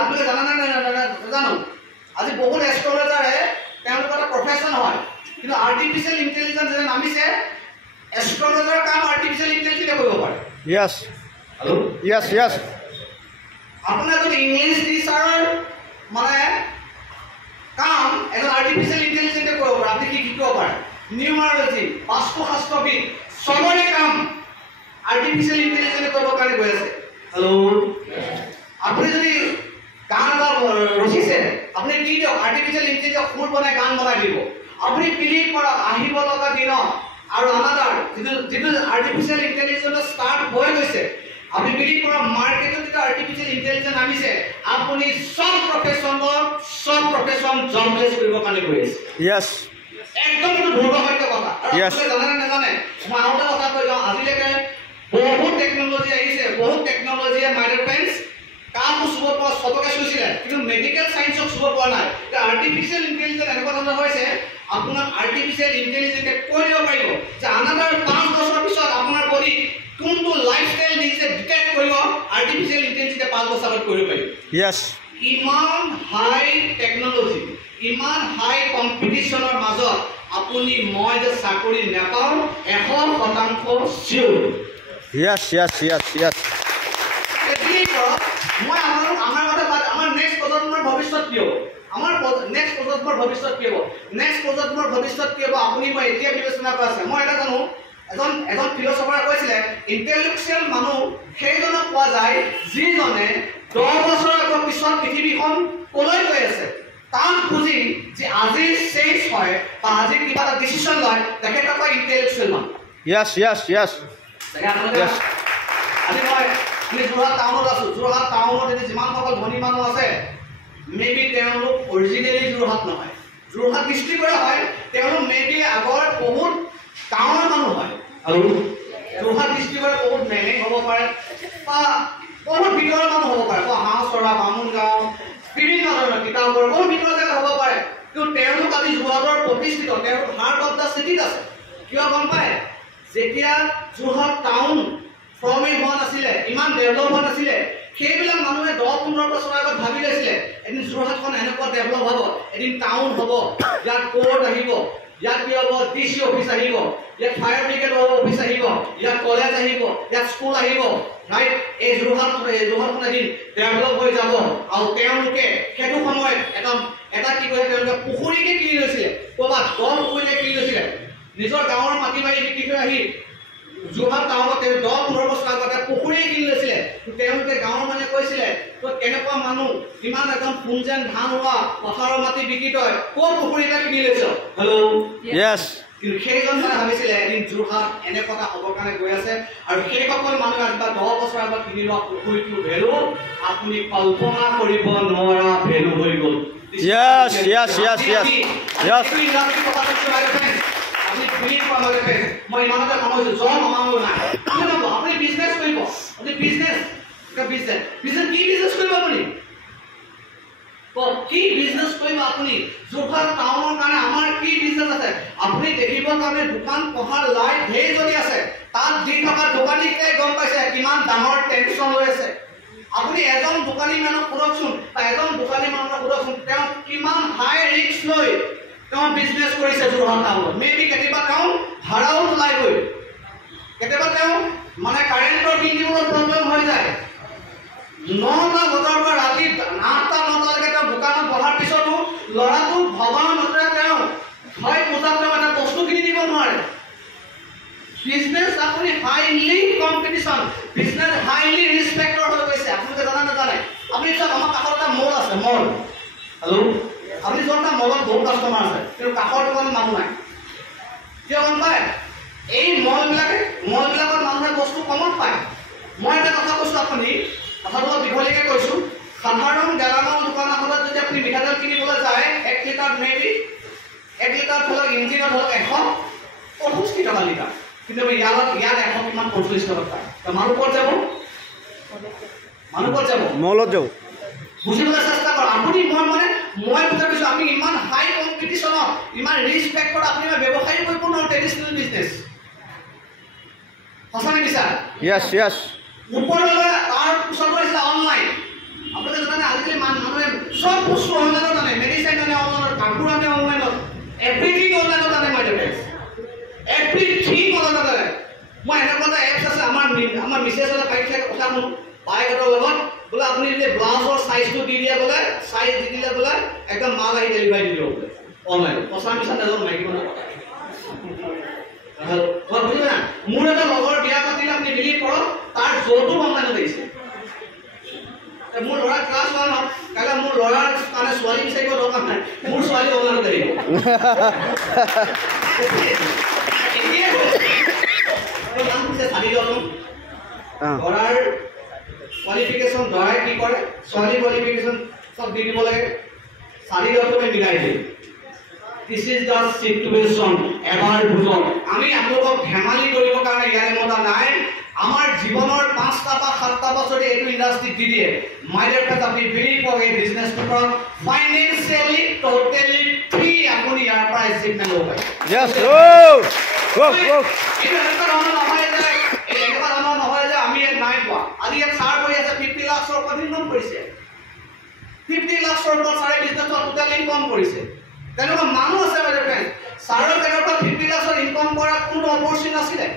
আপোনালোকে জানে জানো আজি বহুত এষ্ট্ৰলজাৰে তেওঁলোকৰ এটা প্ৰফেশ্যন হয় কিন্তু আৰ্টিফিচিয়েল ইন্টেলিজেন্স যে নামিছে এষ্ট্ৰলজাৰ কাম আৰ্টিফিচিয়েল ইন্টেলিজেন্সে কৰিব পাৰে ইয়েস হেল্ল' ইয়েস ইয়েস আপোনাৰ যদি ইংলিছ টিচাৰৰ মানে কাম এজন আৰ্টিফিচিয়েল ইন্টেলিজেন্সে কৰিব পাৰে আপুনি কি শিকিব পাৰে নিউমাৰলজি বাস্তুশাস্ত্ৰবিদ সবৰে কাম আৰ্টিফিচিয়েল ইন্টেলিজেন্সে কৰিব কাৰণে গৈ আছে হেল্ল' আপুনি যদি গান এটা ৰচিছে আপুনি কি দিয়ক আৰ্টিফিচিয়েল ইন্টেলিজেন্স সুৰ বনাই গান বনাই দিব আপুনি বিলিভ কৰক আহিব লগা দিনত আৰু আনাদাৰ যিটো আৰ্টিফিচিয়েল ইন্টেলিজেন্স ষ্টাৰ্ট হৈ গৈছে আপুনি বিলিভ কৰক মাৰ্কেটত যিটো আৰ্টিফিচিয়েল ইন্টেলিজেন্স আনিছে আপুনি সব প্ৰফেশ্যন জবলেছ কৰিব কাৰণে গৈ আছে ইয়েস একদম ধ্ৰুৱ সত্য কথা আৰু জানে নাজানে মই আৰু এটা কথা কৈ যাওঁ আজিলৈকে বহুত টেকনলজি আহিছে বহুত টেকনলজিয়ে মাই ডিয়াৰ ফ্ৰেণ্ডছ কামো চুব পৰা সবকে চুইছিলে কিন্তু মেডিকেল সায়েন্সক চুব পৰা নাই আৰ্টিফিচিয়েল ইন্টেলিজেন্স এনেকুৱা ধৰণৰ হৈছে আপোনাৰ আৰ্টিফিচিয়েল ইন্টেলিজেন্সে কৈ দিব পাৰিব যে আনাদাৰ 5 বছৰৰ পিছত আপোনাৰ বডি কোনটো লাইফষ্টাইল দিছে ডিটেক্ট কৰিব আৰ্টিফিচিয়েল ইন্টেলিজেন্সে 5 বছৰ আগত কৰিব পাৰিব ইয়েস ইমান হাই টেকনলজি ইমান হাই কম্পিটিশনৰ মাজত আপুনি মই যে চাকৰি নাপাওঁ 100% চিয়ৰ ইয়েস ইয়েস ইয়েস ইয়েস মই আমাৰ কথা আমাৰ নেক্সট প্ৰজন্মৰ ভৱিষ্যত কি হ'ব আমাৰ নেক্সট প্ৰজন্মৰ ভৱিষ্যত কি হ'ব নেক্সট প্ৰজন্মৰ ভৱিষ্যত কি হ'ব আপুনি মই এতিয়া বিবেচনা কৰা আছে মই এটা জানো এজন ফিলচফাৰে কৈছিলে ইন্টেলেকচুৱেল মানুহ সেইজনক পোৱা যায় যিজনে 10 বছৰ আগৰ পিছত পৃথিৱীখন কলৈ গৈ আছে তাক বুজি যে আজি চেঞ্জ হয় বা আজি কিবা এটা ডিসিশন লয় তেখেতক কয় ইন্টেলেকচুৱেল মানুহ ইয়েস ইয়েস ইয়েস ইয়েস আজি মই যোৰহাট টাউনত আছো যোৰহাট টাউনত যদি যিমান সকল ধনী মানুহ আছে মেবি তেওঁলোক অৰিজিনেলি যোৰহাট নহয় যোৰহাট ডিষ্ট্ৰিক্টৰে হয় তেওঁলোক মেবি আগৰ বহুত টাউনৰ মানুহ হয় আৰু যোৰহাট ডিষ্ট্ৰিক্টৰে বহুত মেনেজ হ'ব পাৰে বা বহুত ভিতৰৰ মানুহ হ'ব পাৰে হাঁহচৰা বামুণগাঁও বিভিন্ন ধৰণৰ কিতাপৰ বহুত ভিতৰৰ জেগা হ'ব পাৰে কিন্তু তেওঁলোক আজি যোৰহাটৰ প্ৰতিষ্ঠিত তেওঁলোক হাৰ্ট অফ দ্য চিটিত আছে কিয় গম পায় যেতিয়া যোৰহাট টাউন ফৰ্মেই হোৱা নাছিলে ইমান ডেভেলপ হোৱা নাছিলে সেইবিলাক মানুহে 10-15 বছৰ আগত ভাবি লৈছিলে এদিন যোৰহাটখন এনেকুৱা ডেভেলপ হ'ব এদিন টাউন হ'ব ইয়াত কোৰ্ট আহিব ইয়াত কি হ'ব ডিসি অফিচ আহিব ইয়াত ফায়াৰ ব্ৰিগেড অফিচ আহিব ইয়াত কলেজ আহিব ইয়াত স্কুল আহিব ৰাইট এই যোৰহাটখন এদিন ডেভেলপ হৈ যাব আৰু তেওঁলোকে সেইটো সময়ত এটা কি কৈছে তেওঁলোকে পুখুৰীকে কিনি লৈছিলে ক'ৰবাত পুখুৰীকে কিনি লৈছিলে নিজৰ গাঁৱৰ মাটি বাৰী বিক্ৰী কৰি আহি যোৰহাট টাউনত 10-15 বছৰ আগতে পুখুৰী কিনি লৈছিলে তেওঁলোকে গাঁৱৰ মানুহে কৈছিলে তই কেনেকুৱা মানুহ ইমান একদম পুঞ্জেন ধান হোৱা পথাৰৰ মাটি বিক্ৰী তই ক'ৰ পুখুৰী এটা কিনি লৈছ হেল্ল' ইয়েস কিন্তু সেইজন মানে ভাবিছিলে এদিন যোৰহাট এনেকুৱা হ'বৰ কাৰণে গৈ আছে আৰু সেইসকল মানুহে আজি 10 বছৰ আগত কিনি লোৱা পুখুৰীটোৰ ভেলু আপুনি কল্পনা কৰিব নোৱাৰা ভেলু হৈ গ'ল yes yes yes yes yes আপনি বিলিভ করলে মই ইমানটা সমস্যা জম আমাৰো নাই আপুনি বিজনেস কৰিব আপুনি বিজনেস কি বিজনেস কৰিব আপুনি কি বিজনেস কৰিব আপুনি যোৰহাট টাউনৰ কাৰণে আমাৰ কি বিজনেস আছে আপুনি দেখিব কাৰণে দোকান পহাৰ লাইট ধেৰ যদি আছে তাত দি থকা দোকানীকে গম পাইছে কিমান ডাঙৰ টেনচন লৈ আছে আপুনি এজন দোকানী মানুহ সুৰক্ষণ বা এজন দোকানী মানুহৰ সুৰক্ষণ তেওঁ কিমান হাই ৰিস্ক লৈ তেওঁ বিজনেস কৰিছে যোৰহাট টাউনত মেবি কেতিয়াবা তেওঁ ভাড়াও ওলাই গৈ কেতিয়াবা তেওঁ মানে কাৰেণ্টৰ বিল দিবলৈ প্ৰব্লেম হৈ যায় 9টা বজাৰ পৰা ৰাতি 8টা-9টালৈকে তেওঁ দোকানত বহাৰ পিছতো ল'ৰাটো ভবাৰ মতে তেওঁ হয় পূজাত তেওঁ এটা বস্তু কিনি দিব নোৱাৰে বিজনেস আপুনি হাইলি কম্পিটিশন বিজনেস হাইলি ৰেসপেক্টৰ হৈ গৈছে আপোনালোকে জানা নাজানে আপুনি সব আমাৰ কাষত এটা মল আছে মল হেল্ল' আপুনি যোনটা মলত বহুত কাষ্টমাৰ আছে কিন্তু কাষৰ দোকানত মানুহ নাই কিয় গম পায় এই মলবিলাকত মানুহে বস্তু কমত পায় মই এটা কথা কৈছো আপুনি কথাটো দীঘলীয়াকৈ কৈছো সাধাৰণ গেলামাল দোকান এখনত যদি আপুনি মিঠাতেল কিনিবলৈ যায় 1 লিটাৰ মেবি 1 লিটাৰ ধৰক ইঞ্জিনত ধৰক 125 টকা লিটাৰ কিন্তু ইয়াত 100 কিমান 45 টকা পায় মানুহ ক'ত যাব মলত যাব বুজিবলৈ চেষ্টা কৰ আপুনি মই বুজাইছো আমি ইমান হাই কম্পিটিশনত ইমান ৰেসপেক্টত আপুনি ব্যৱসায় কৰিব নোৱাৰো ট্ৰেডিশনেল বিজনেস সঁচানে বিচাৰ ইয়েস ইয়েস ওপৰলৈ তাৰ পিছত হৈছে অনলাইন আপোনালোকে জানে আজিকালি সব বস্তু অনলাইনত আনে, মেডিচিন আনে অনলাইনত, কাপোৰ আনে অনলাইনত, এভৰিথিং অনলাইনত আনে মাই ডিয়াৰ ফ্ৰেণ্ডছ, এভৰিথিং অনলাইনত আনে। মই এনেকুৱা এটা এপছ আছে, আমাৰ মিছেছ এটা পাইছে কথা শুনো বাইকহঁতৰ লগত, বোলে আপুনি যদি ব্লাউজৰ চাইজটো দি দিয়ে বোলে, চাইজ দি দিলে বোলে একদম মাল আহি ডেলিভাৰী দি দিব বোলে অনলাইনত। সঁচা মিছা নাজানো, মাইকী মানুহ বুজিব না। মোৰ এটা লগৰ বিয়া পাতিলে আপুনি বিলিভ কৰক, তাৰ যৌতুক অনলাইনত আহিছে। মোৰ ল'ৰা ক্লাছ 1 কাইলৈ মোৰ ল'ৰাৰ কাৰণে ছোৱালী বিচাৰিব দৰকাৰ নাই, মোৰ ছোৱালী অনলাইনত আহিব। নাম পিছে চালি দিয়কচোন, ল'ৰাৰ কোৱালিফিকেশ্যন ল'ৰাই কি কৰে, ছোৱালী কোৱালিফিকেশ্যন চব দি দিব লাগে, চালি দিয়ক মিলাই দিয়ে। This is the situation. এবাৰ বুজক, আমি আপোনালোকক ধেমালি কৰিবৰ কাৰণে ইয়াৰে মতা নাই। আমাৰ জীৱনৰ 5টা বা 7টা বছৰ এইটো ইণ্ডাষ্ট্ৰীত দি দিয়ে। মাই ডিয়াৰ ফ্ৰেণ্ডছ, আপুনি বিলিভ কৰক এই বিজনেছটোৰ পৰা ফাইনেন্সিয়েলি টোটেলি ফ্ৰী আপুনি ইয়াৰ পৰা এচিভমেণ্ট ল'ব পাৰে। এনেকুৱা ধৰণৰ নহয় যে আমি ইয়াত নাই পোৱা। আজি ইয়াত ছাৰ কৰি আছে 50 লাখৰ ওপৰত ইনকম কৰিছে, 50 লাখৰ ওপৰত ছাৰে বিজনেছত টোটেল ইনকম কৰিছে। তেনেকুৱা মানুহ আছে বাইদেউ ফ্ৰেণ্ড, ছাৰৰ জেগাৰ পৰা 50 লাখৰ ইনকম কৰা কোনো অপৰচুনিটি নাছিলে।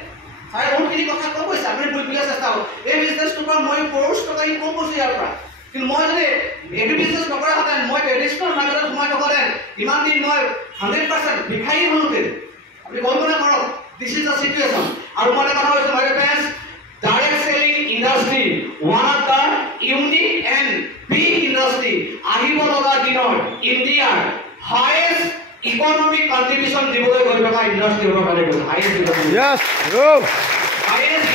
ছাৰে বহুতখিনি কথা কৈ কৈছে, আপুনি বুজিবলৈ চেষ্টা কৰক। এই বিজনেছটোৰ পৰা মই কৰোছ টকা ইনকম কৰিছোঁ ইয়াৰ পৰা। কিন্তু মই যদি এইটো বিজনেছ নকৰাহেঁতেন, মই ট্ৰেডিশ্যনেল মাৰ্কেটত সোমাই থকাহেঁতেন, ইমান দিন মই 100% ভিক্ষাৰী হ'লোহেঁতেন। আপুনি কল্পনা কৰক, দিছ ইজ দ্য চিটুৱেশ্যন। আৰু মই এটা কথা কৈছোঁ বাইদেউ friends, direct selling industry one of the unique and big industry. আহিব লগা দিনৰ ইণ্ডিয়াৰ হায়েষ্ট ইকনমিক কন্ট্ৰিবিউশন দিবলৈ গৈ থকা ইণ্ডাষ্ট্ৰী হ'ব পাৰে। Highest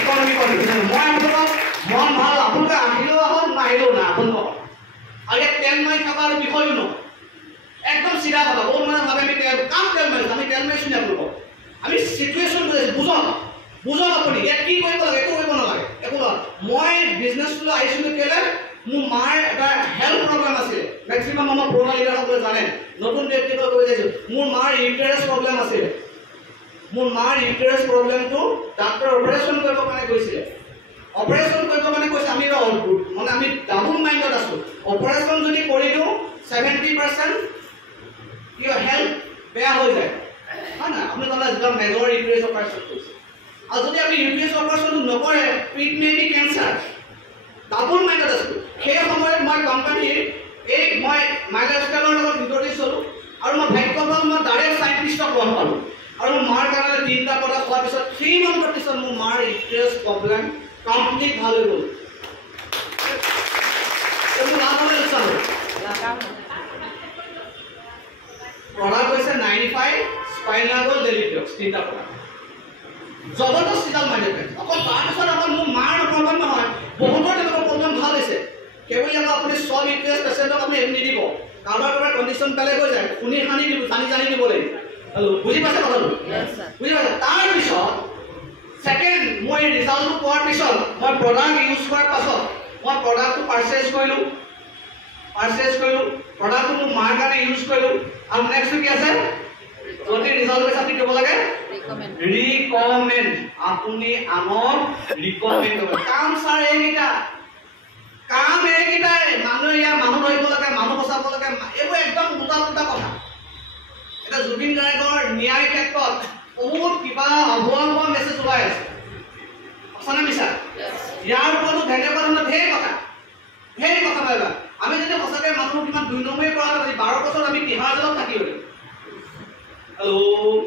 economic contribution. মই আপোনালোকক মন ভাল, আপোনালোকে আহিলেও আহক, নাহিলেও নাই, আপোনালোকক। আৰু ইয়াত তেল মাৰি থকাৰ বিষয়ো নহয়, একদম চিধা কথা। বহুত মানুহে ভাবে আমি তেল মাৰিছোঁ, আমি তেল মাৰিছোঁ নে আপোনালোকক? আমি চিটুৱেশ্যন বুজক আপুনি ইয়াত কি কৰিব লাগে, একো কৰিব নালাগে, একো নহয়। মই বিজনেছলৈ আহিছিলোঁ কেলৈ, মোৰ মাৰ এটা হেল্থ প্ৰব্লেম আছিলে। মেক্সিমাম আমাৰ পুৰণা লিডাৰসকলে জানে, নতুন ব্যক্তিসকলে কৈ যাইছোঁ, মোৰ মাৰ ইউটেৰাছ প্ৰব্লেম আছিলে। মোৰ মাৰ ইউটেৰাছ প্ৰব্লেমটো ডাক্তৰ অপাৰেশ্যন কৰিবৰ কাৰণে কৈছিলে। অপাৰেশ্যন কৰিবৰ কাৰণে কৈছে, আমি মানে আমি ডাবুল মাইণ্ডত আছোঁ। অপাৰেশ্যন যদি কৰি দিওঁ 70% ইয়ৰ হেল্থ বেয়া হৈ যায়, হয় না? আপুনি জানে যিবিলাক মেজৰ ইউটেৰাছ অপাৰেশ্যন কৰিছে, আৰু যদি আমি ইউটেৰাছ অপাৰেশ্যনটো নকৰে it may be cancer. Double মাইণ্ডত আছোঁ। সেই সময়ত মই কোম্পানীৰ এই মই মাই লাইফষ্টাইলৰ লগত ইণ্ট্ৰডিউচ হ'লোঁ, আৰু মই ভাগ্যৱান, মই ডাইৰেক্ট চাইণ্টিষ্টক লগ পালোঁ। আৰু মোৰ মাৰ কাৰণে 3টা প্ৰডাক্ট খোৱাৰ পিছত 3 মান্থৰ পিছত মোৰ মাৰ ইউটেৰাছ প্ৰব্লেম কমপ্লিট ভাল হৈ গ'ল। প্ৰডাক্ট হৈছে 95 স্পাইনাগল ডেলিভিয়ক্স, 3টা প্ৰডাক্ট জবৰদস্ত ৰিজাল্ট মাৰি দিয়ে। অকল তাৰপিছত অকল মোৰ মাৰ প্ৰব্লেম নহয়, বহুতৰ তেনেকুৱা প্ৰব্লেম ভাল হৈছে। কেৱল আকৌ আপুনি চব ইউটেৰাছ পেচেণ্টক আপুনি নিদিব, কাৰোবাৰ কণ্ডিশ্যন বেলেগ হৈ যায়, শুনি সানি দিব, জানি দিব লাগিব। বুজি পাইছে কথাটো? বুজি পাইছে? তাৰপিছত ছেকেণ্ড মই ৰিজাল্টটো পোৱাৰ পিছত মই প্ৰডাক্ট ইউজ কৰাৰ পাছত মই প্ৰডাক্টটো পাৰ্চেজ কৰিলোঁ, প্ৰডাক্টটো মোৰ মাৰ কাৰণে ইউজ কৰিলোঁ। আৰু নেক্সট কি আছে, যদি ৰিজাল্ট হৈছে আপুনি দিব লাগে ৰিকমেণ্ড। আপুনি আনক ৰিকমেণ্ড কৰিব। কাম ছাৰ এইকেইটাই, মানুহে ইয়াৰ মানুহ ধৰিব লাগে, মানুহ বচাব লাগে, এইবোৰ একদম উল্টা কথা। এতিয়া জুবিন গাৰ্গৰ ন্যায় ক্ষেত্ৰত বহুত কিবা অভুৱা মেছেজ ওলাই আছে, সঁচানে মিছা? ইয়াৰ ওপৰতো তেনেকুৱা ধৰণৰ ঢেৰ কথা পাবা। আমি যদি সঁচাকৈ মানুহ কিমান 2 নম্বৰী কৰা 12 বছৰ আমি তিহাৰ জেলত থাকিব। হেল্ল',